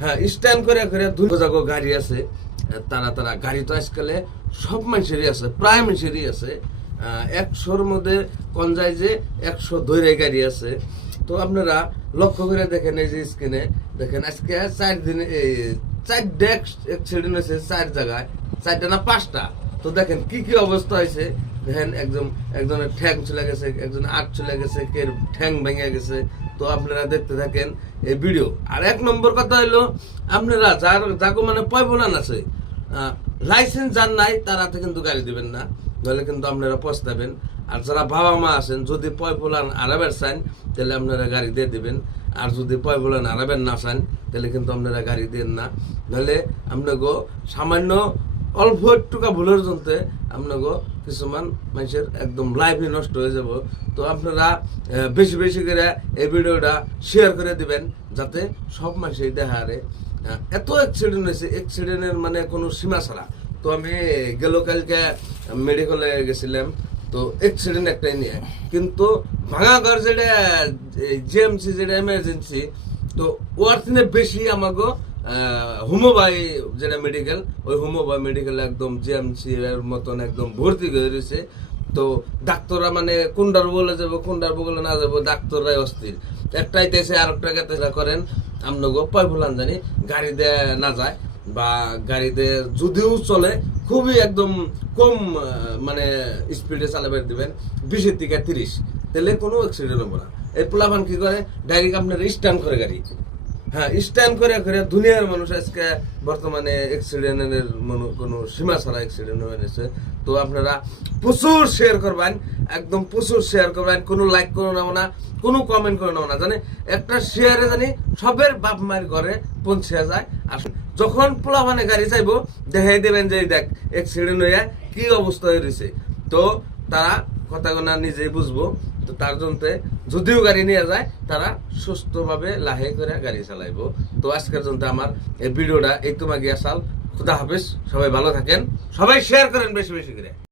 হ্যাঁ, স্ট্যান্ড করে করে দুই জায়গা গাড়ি আছে। তারা তারা গাড়ি তো আজকালে সব মানুষেরই আছে, প্রায় মানুষেরই আছে। 100-র মধ্যে কোন যায় যে 100 ধরে গাড়ি আছে। তো আপনারা লক্ষ্য করে দেখেন, এই যে স্ক্রিনে দেখেন আজকে 4 দিনে 4 অ্যাক্সিডেন্ট হয়েছে 4 জায়গায়, 4টা না 5টা। তো দেখেন কি কি অবস্থা হয়েছে। দেখেন একজনের ঠ্যাং চলে গেছে, একজনের আট চলে গেছে, কের ঠ্যাং ভেঙে গেছে। তো আপনারা দেখতে থাকেন এই ভিডিও। আর 1 নম্বর কথা হইলো, আপনারা যাকে মানে পয়বলান আছে, লাইসেন্স যার নাই তারা তো কিন্তু গাড়ি দিবেন না, নাহলে কিন্তু আপনারা পস্তাবেন। আর যারা বাবা মা আছেন, যদি পয়বলান আরাবের চান তাহলে আপনারা গাড়ি দিয়ে দিবেন। আর যদি পয়বলান আরাবের না চান তাহলে কিন্তু আপনারা গাড়ি দেন না, নাহলে আপনাকে সামান্য অল্প একটুকা ভুলের জন্য আপনাকে কিছুমান মানুষের একদম লাইফই নষ্ট হয়ে যাব। তো আপনারা বেশি বেশি করে এই ভিডিওটা শেয়ার করে দিবেন, যাতে সব মানুষই দেখারে। এত অ্যাক্সিডেন্ট হয়েছে, অ্যাক্সিডেন্টের মানে কোনো সীমা ছাড়া। তো আমি গেল কালকে মেডিকেলে গেছিলাম, তো অ্যাক্সিডেন্ট একটাই নিয়ে, কিন্তু ভাঙাঘর যেটা জিএমসি যেটা এমার্জেন্সি, তো ওর থেকে বেশি আমাকে হুমোবাই যেটা মেডিকেল, ওই হুমোবাই মেডিকেল একদম জিএমসি এর মতন একদম ভর্তি করে দিয়েছে। তো ডাক্তাররা মানে কোনটার বলে যাবো কোনটার বলে না যাবো, ডাক্তাররাই অস্থির। একটাই দেশে আর একটা কেতেলা করেন, আপনাকে পয় ভুলান জানি গাড়ি দেয় না যায়, বা গাড়িতে যদিও চলে খুবই একদম কম মানে স্পিডে চালাবে দিবেন, 20-এর থেকে 30, তাহলে কোনো অ্যাক্সিডেন্ট হবে না। এই পোলাপান কি করে, ডাইরেক্ট আপনার স্ট্যান্ড করে গাড়ি, হ্যাঁ স্ট্যান্ড করে করে দুনিয়ার মানুষ আজকে বর্তমানে অ্যাক্সিডেন্টের কোনো সীমা ছাড়া অ্যাক্সিডেন্ট হয়ে গেছে। তো আপনারা প্রচুর শেয়ার করবেন, একদম প্রচুর শেয়ার করবেন, কোনো লাইক করে নেবো না, কোনো কমেন্ট করে নেবো না, জানে একটা শেয়ারে জানি সবের বাপ মায়ের ঘরে পৌঁছে যায়। আর যখন পোলাপানে গাড়ি চাইবো দেখাই দেবেন যে দেখ অ্যাক্সিডেন্ট হয়ে কি অবস্থা হয়ে রয়েছে। তো তারা কথাগুলো নিজেই বুঝবো। তো তার জন্য যদিও গাড়ি নিয়ে যায়, তারা সুস্থভাবে লাহে করে গাড়ি চালাইবো। তো আজকের জন্য আমার এই ভিডিওটা এই তোমাকে আসাল। খুদা হাফেজ, সবাই ভালো থাকেন, সবাই শেয়ার করেন বেশি বেশি করে।